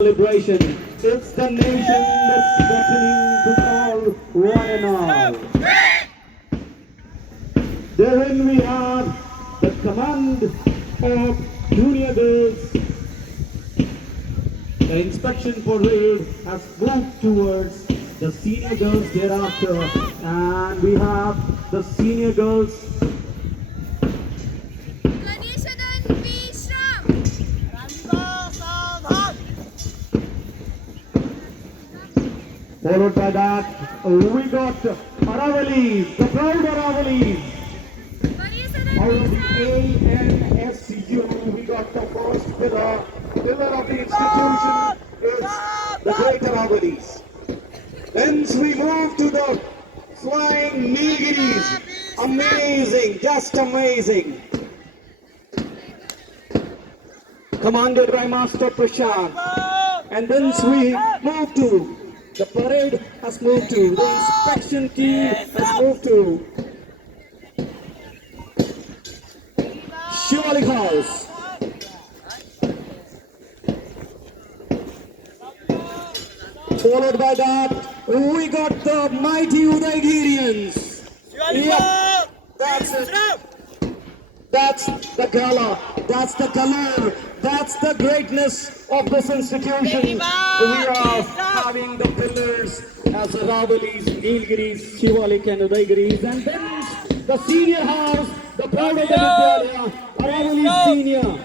celebration. It's the nation that's beckoning to call one and all. Therein we have the command of junior girls. The inspection parade has moved towards the senior girls thereafter, and we have the senior girls followed by that, we got Aravalis, the proud Aravalis. Out of the ANSU, we got the first pillar of the institution is the great Aravalis. Then we move to the flying Nilgiris. Amazing, just amazing. Commanded by Master Prashant. And then we move to the parade has moved to, the inspection team has moved to Shivalik House. Followed by that, we got the mighty Udaygirians. Yep, that's it. That's the gala, that's the color, that's the greatness of this institution. We are having the pillars as the Ravalis, Nilgiris, Shivalik and Udaygiris, and then the senior house, the proud of the Vidyalaya, Aravalis senior.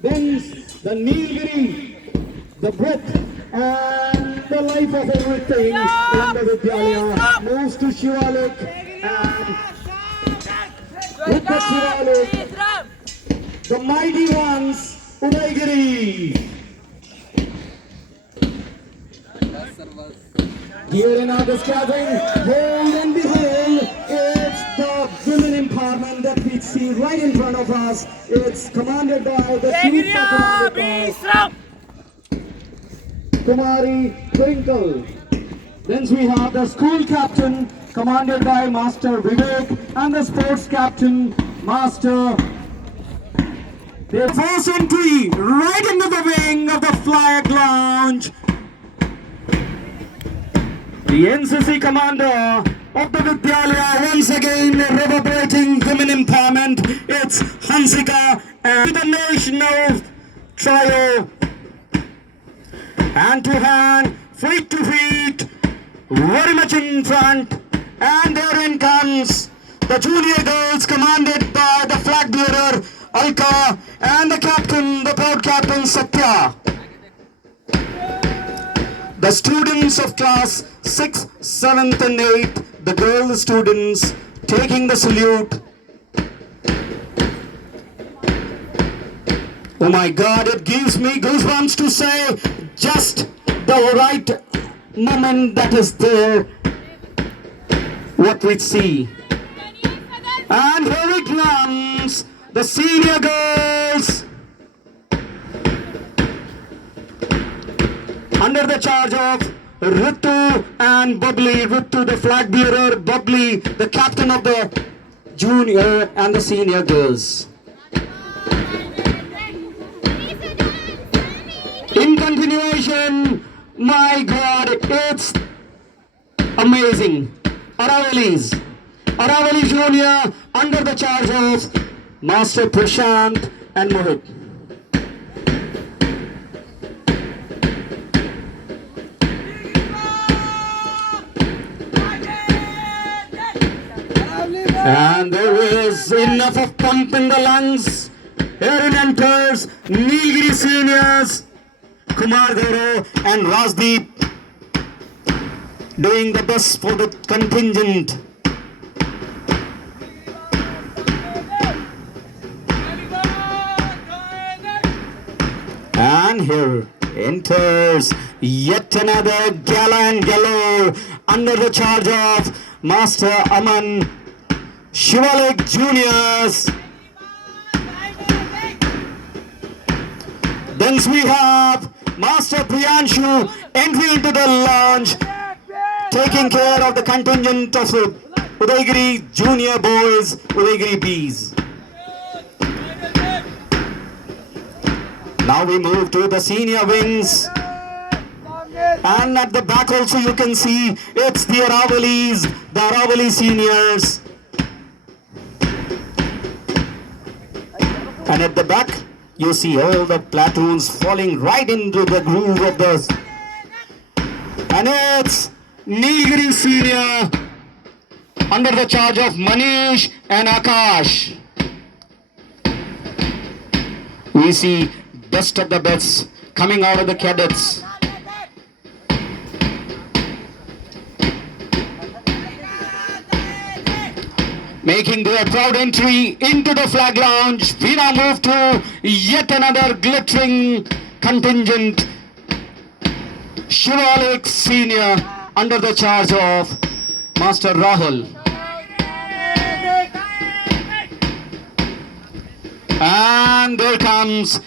Then the Nilgiri, the breath and the life of everything in the Vidyalaya moves to Shivalik, and with the Shivalik, the mighty ones, Udaygiri. Here in our gathering, hold and behold, it's the women empowerment that we see right in front of us. It's commanded by the chief Kumari Twinkle. Then we have the school captain commanded by Master Vivek and the sports captain Master. They force entry right into the wing of the flag lounge. The NCC commander of the Vidyalaya once again reverberating women empowerment. It's Hansika and the national trio. Hand to hand, feet to feet, very much in front. And therein comes the junior girls commanded by the flag bearer Alka and the captain, the proud captain Satya. The students of class 6th, 7th and 8th, the girl students taking the salute. Oh my God, it gives me goosebumps to say just the right moment that is there, what we see. And here it comes, the senior girls under the charge of Ritu and Bubbly. Ritu the flag bearer, Bubbly the captain of the junior and the senior girls. In continuation, my God, it's amazing. Aravalis Junior under the charge of Master Prashant and Mohit. And there is enough of pump in the lungs. Herein enters Nilgiri seniors, Kumar Gaurav and Rajdeep, doing the best for the contingent. And here enters yet another gala and galore under the charge of Master Aman, Shivalik Juniors. Then we have Master Priyanshu entry into the lounge, taking care of the contingent of the Udaygiri Junior Boys, Udaygiri Bees. Now we move to the senior wings. And at the back also you can see it's the Aravali seniors. And at the back you see all the platoons falling right into the groove of the. And it's Nilgiri senior under the charge of Manish and Akash. We see best of the best coming out of the cadets. Making their proud entry into the flag lounge, we now move to yet another glittering contingent. Shivalik Senior under the charge of Master Rahul. And there comes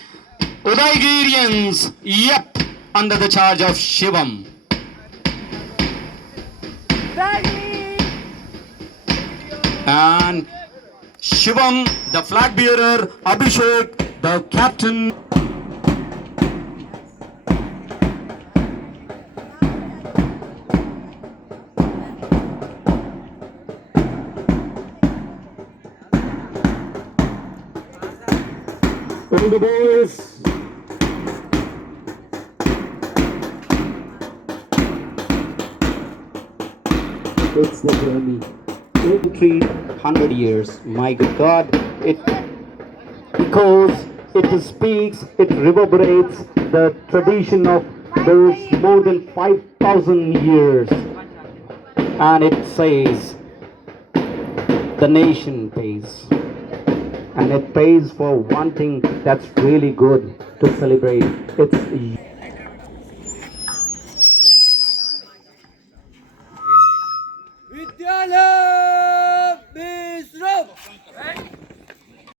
Udaigirians, yep, under the charge of Shivam. And Shivam, the flag bearer, Abhishek, the captain. All the boys. It's the journey. 300 years. My God, it echoes, it speaks, it reverberates the tradition of those more than 5,000 years. And it says, the nation pays. And it pays for one thing that's really good to celebrate. It's Vidyalaya